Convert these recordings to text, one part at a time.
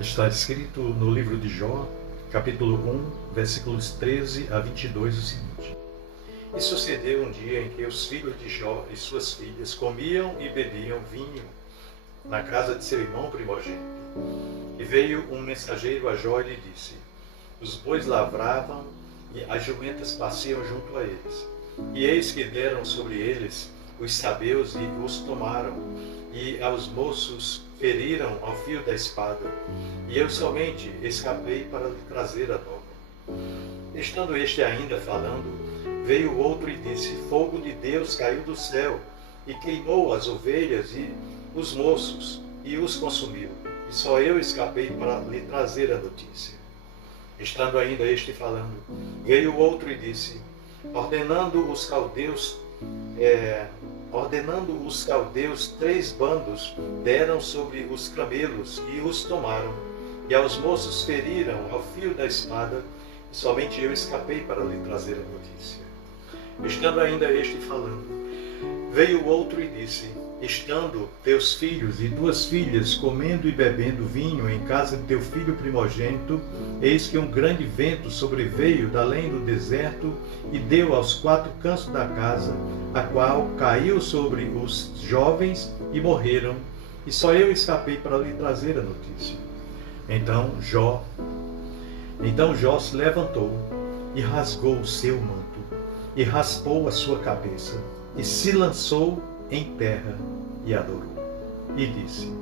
Está escrito no livro de Jó, capítulo 1, versículos 13 a 22, o seguinte: E sucedeu um dia em que os filhos de Jó e suas filhas comiam e bebiam vinho na casa de seu irmão primogênito. E veio um mensageiro a Jó e lhe disse: Os bois lavravam e as jumentas passeam junto a eles. E eis que deram sobre eles os sabeus e os tomaram, e aos moços feriram ao fio da espada, e eu somente escapei para lhe trazer a nova. Estando este ainda falando, veio o outro e disse: Fogo de Deus caiu do céu, e queimou as ovelhas e os moços, e os consumiu, e só eu escapei para lhe trazer a notícia. Estando ainda este falando, veio o outro e disse: Ordenando os caldeus 3 bandos, deram sobre os camelos e os tomaram, e aos moços feriram ao fio da espada, e somente eu escapei para lhe trazer a notícia. Estando ainda este falando, veio o outro e disse: Estando teus filhos e 2 filhas comendo e bebendo vinho em casa de teu filho primogênito, eis que um grande vento sobreveio da além do deserto e deu aos 4 cantos da casa, a qual caiu sobre os jovens e morreram, e só eu escapei para lhe trazer a notícia. Então Jó se levantou e rasgou o seu manto, e raspou a sua cabeça, e se lançou em terra e adorou. E disse: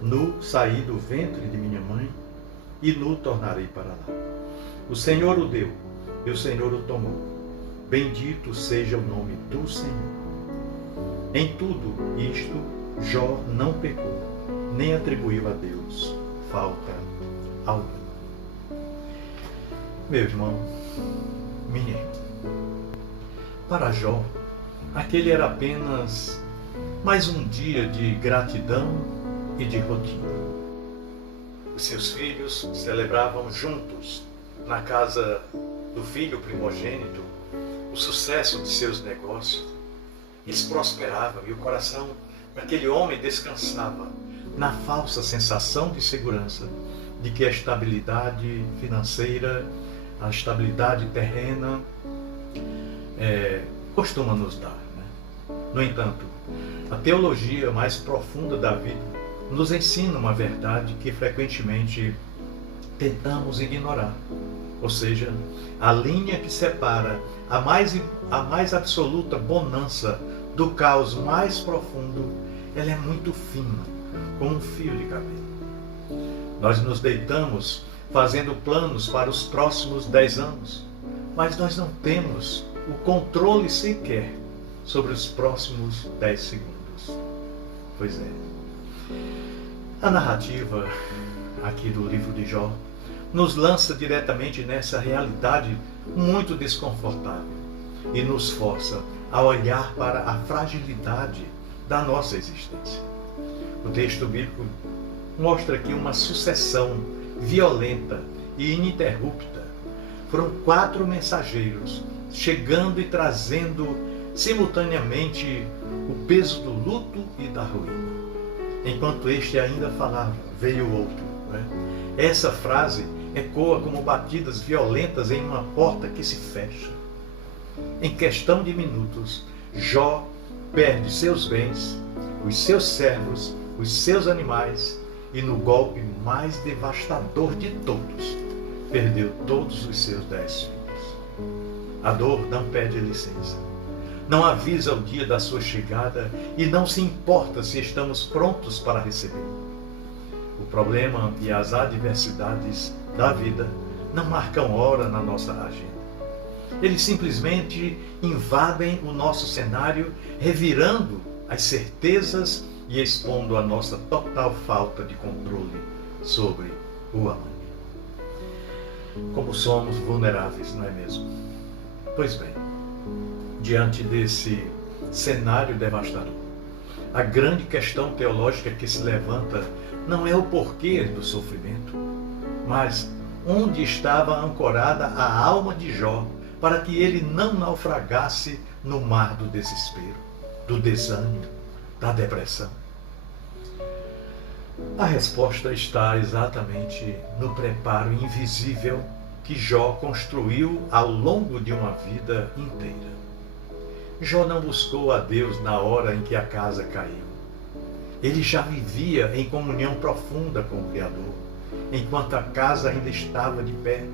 Nu saí do ventre de minha mãe, e nu tornarei para lá. O Senhor o deu, e o Senhor o tomou. Bendito seja o nome do Senhor. Em tudo isto, Jó não pecou, nem atribuiu a Deus falta alguma. Meu irmão, minha irmã, para Jó, aquele era apenas mais um dia de gratidão e de rotina. Os seus filhos celebravam juntos, na casa do filho primogênito, o sucesso de seus negócios. Eles prosperavam e o coração daquele homem descansava na falsa sensação de segurança de que a estabilidade financeira, a estabilidade terrena costuma nos dar. No entanto, a teologia mais profunda da vida nos ensina uma verdade que frequentemente tentamos ignorar. Ou seja, a linha que separa a mais absoluta bonança do caos mais profundo, ela é muito fina, como um fio de cabelo. Nós nos deitamos fazendo planos para os próximos 10 anos, mas nós não temos o controle sequer sobre os próximos 10 segundos. Pois é. A narrativa aqui do livro de Jó nos lança diretamente nessa realidade muito desconfortável e nos força a olhar para a fragilidade da nossa existência. O texto bíblico mostra aqui uma sucessão violenta e ininterrupta. Foram 4 mensageiros chegando e trazendo simultaneamente o peso do luto e da ruína. Enquanto este ainda falava, veio o outro. Essa frase ecoa como batidas violentas em uma porta que se fecha. Em questão de minutos, Jó perde seus bens, os seus servos, os seus animais e, no golpe mais devastador de todos, perdeu todos os seus 10 filhos. A dor não pede licença, não avisa o dia da sua chegada e não se importa se estamos prontos para receber. O problema e as adversidades da vida não marcam hora na nossa agenda. Eles simplesmente invadem o nosso cenário, revirando as certezas e expondo a nossa total falta de controle sobre o amanhã. Como somos vulneráveis, não é mesmo? Pois bem, diante desse cenário devastador, a grande questão teológica que se levanta não é o porquê do sofrimento, mas onde estava ancorada a alma de Jó para que ele não naufragasse no mar do desespero, do desânimo, da depressão. A resposta está exatamente no preparo invisível que Jó construiu ao longo de uma vida inteira. Jó não buscou a Deus na hora em que a casa caiu. Ele já vivia em comunhão profunda com o Criador, enquanto a casa ainda estava de pé.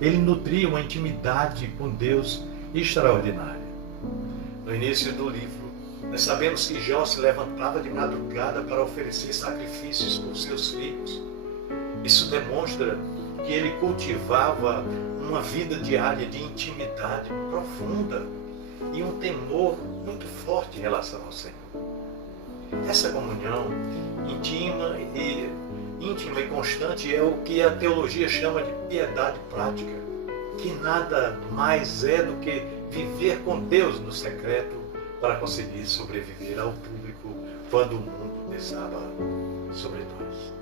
Ele nutria uma intimidade com Deus extraordinária. No início do livro, nós sabemos que Jó se levantava de madrugada para oferecer sacrifícios por seus filhos. Isso demonstra que ele cultivava uma vida diária de intimidade profunda e um temor muito forte em relação ao Senhor. Essa comunhão íntima e constante é o que a teologia chama de piedade prática, que nada mais é do que viver com Deus no secreto para conseguir sobreviver ao público quando o mundo desaba sobre nós.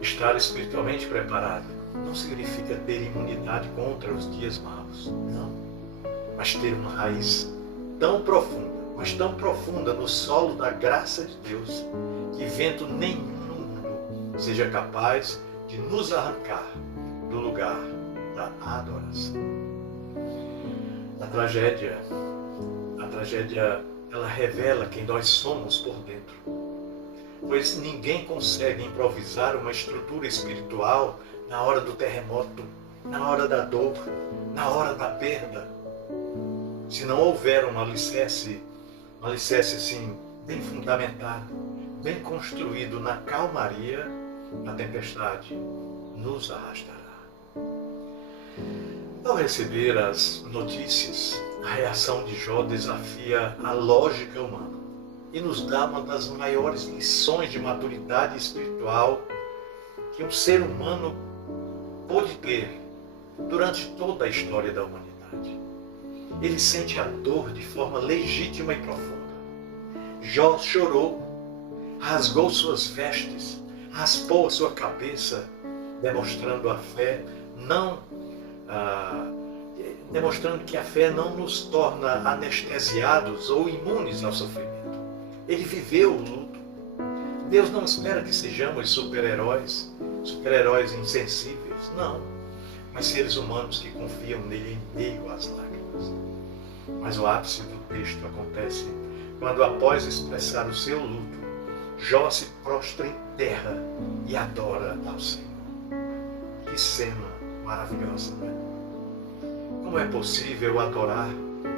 Estar espiritualmente preparado não significa ter imunidade contra os dias maus, não. Mas ter uma raiz tão profunda, mas tão profunda no solo da graça de Deus, que vento nenhum no mundo seja capaz de nos arrancar do lugar da adoração. A tragédia, ela revela quem nós somos por dentro. Pois ninguém consegue improvisar uma estrutura espiritual na hora do terremoto, na hora da dor, na hora da perda. Se não houver um alicerce assim, bem fundamentado, bem construído na calmaria, a tempestade nos arrastará. Ao receber as notícias, a reação de Jó desafia a lógica humana e nos dá uma das maiores lições de maturidade espiritual que um ser humano pôde ter durante toda a história da humanidade. Ele sente a dor de forma legítima e profunda. Jó chorou, rasgou suas vestes, raspou a sua cabeça, demonstrando demonstrando que a fé não nos torna anestesiados ou imunes ao sofrimento. Ele viveu o luto. Deus não espera que sejamos super-heróis insensíveis, não, mas seres humanos que confiam nele em meio às lágrimas. Mas o ápice do texto acontece quando, após expressar o seu luto, Jó se prostra em terra e adora ao Senhor. Que cena maravilhosa, não é? Como é possível adorar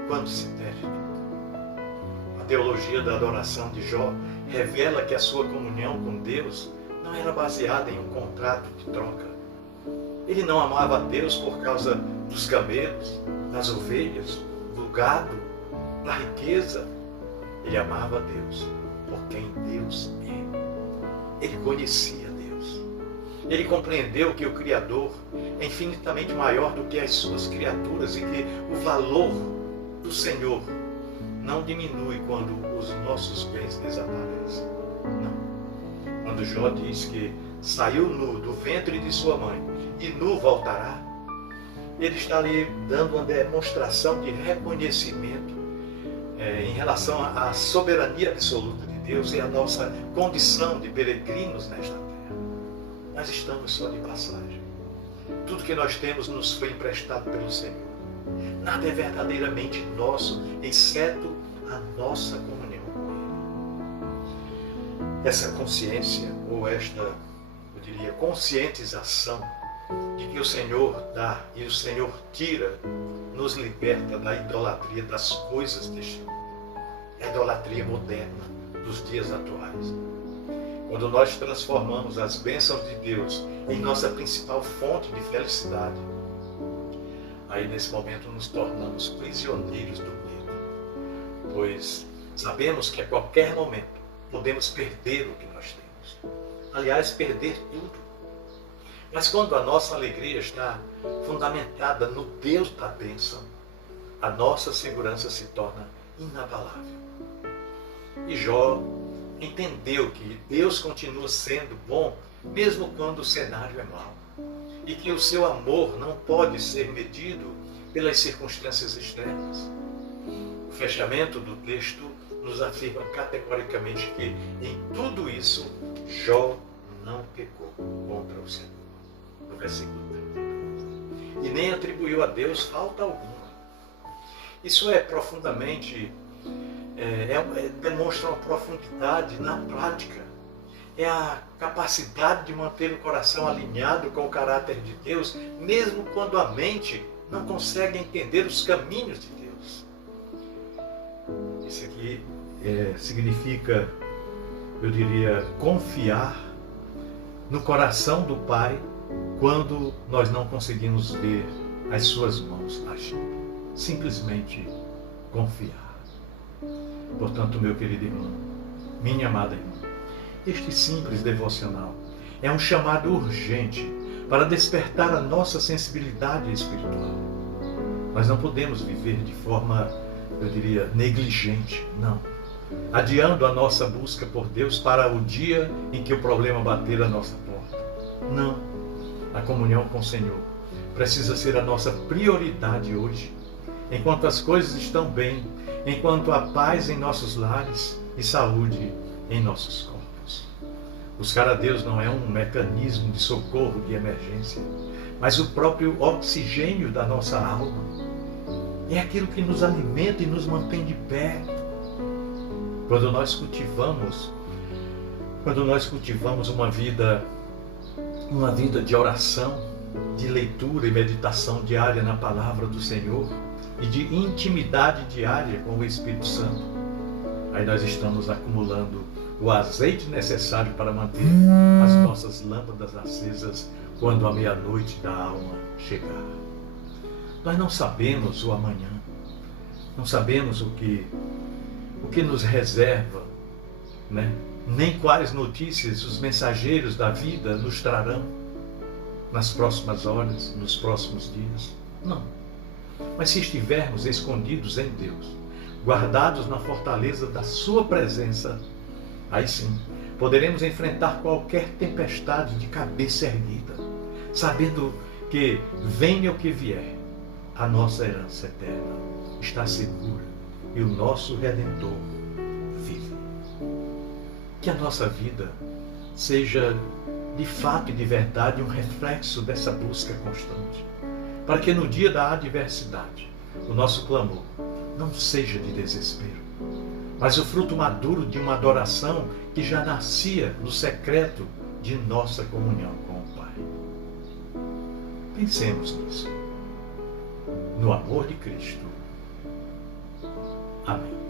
quando se perde tudo? A teologia da adoração de Jó revela que a sua comunhão com Deus não era baseada em um contrato de troca. Ele não amava a Deus por causa dos camelos, das ovelhas, do gado, da riqueza. Ele amava a Deus por quem Deus é. Ele conhecia Deus. Ele compreendeu que o Criador é infinitamente maior do que as suas criaturas e que o valor do Senhor não diminui quando os nossos bens desaparecem. Não. Quando Jó diz que saiu nu do ventre de sua mãe e nu voltará, ele está ali dando uma demonstração de reconhecimento em relação à soberania absoluta de Deus e à nossa condição de peregrinos nesta terra. Nós estamos só de passagem. Tudo que nós temos nos foi emprestado pelo Senhor. Nada é verdadeiramente nosso, exceto a nossa comunhão com Ele. Essa consciência, ou esta, eu diria, conscientização de que o Senhor dá e o Senhor tira, nos liberta da idolatria das coisas deste mundo. A idolatria moderna dos dias atuais. Quando nós transformamos as bênçãos de Deus em nossa principal fonte de felicidade, aí nesse momento nos tornamos prisioneiros do medo, pois sabemos que a qualquer momento podemos perder o que nós temos. Aliás, perder tudo. Mas quando a nossa alegria está fundamentada no Deus da bênção, a nossa segurança se torna inabalável. E Jó entendeu que Deus continua sendo bom, mesmo quando o cenário é mau. E que o seu amor não pode ser medido pelas circunstâncias externas. O fechamento do texto nos afirma categoricamente que, em tudo isso, Jó não pecou contra o Senhor, no versículo 32, e nem atribuiu a Deus falta alguma. Isso é profundamente, demonstra uma profundidade na prática. É a capacidade de manter o coração alinhado com o caráter de Deus, mesmo quando a mente não consegue entender os caminhos de Deus. Isso aqui significa, eu diria, confiar no coração do Pai quando nós não conseguimos ver as suas mãos agindo. Simplesmente confiar. Portanto, meu querido irmão, minha amada irmã, este simples devocional é um chamado urgente para despertar a nossa sensibilidade espiritual. Nós não podemos viver de forma, eu diria, negligente, não. Adiando a nossa busca por Deus para o dia em que o problema bater à nossa porta. Não. A comunhão com o Senhor precisa ser a nossa prioridade hoje, enquanto as coisas estão bem, enquanto há paz em nossos lares e saúde em nossos corpos. Buscar a Deus não é um mecanismo de socorro de emergência, mas o próprio oxigênio da nossa alma. É aquilo que nos alimenta e nos mantém de pé. Quando nós cultivamos uma vida de oração, de leitura e meditação diária na palavra do Senhor e de intimidade diária com o Espírito Santo, aí nós estamos acumulando o azeite necessário para manter as nossas lâmpadas acesas quando a meia-noite da alma chegar. Nós não sabemos o amanhã, não sabemos o que nos reserva, né? Nem quais notícias os mensageiros da vida nos trarão nas próximas horas, nos próximos dias. Não. Mas se estivermos escondidos em Deus, guardados na fortaleza da sua presença, aí sim, poderemos enfrentar qualquer tempestade de cabeça erguida, sabendo que, venha o que vier, a nossa herança eterna está segura e o nosso Redentor vive. Que a nossa vida seja, de fato e de verdade, um reflexo dessa busca constante, para que no dia da adversidade, o nosso clamor não seja de desespero, mas o fruto maduro de uma adoração que já nascia no secreto de nossa comunhão com o Pai. Pensemos nisso, no amor de Cristo. Amém.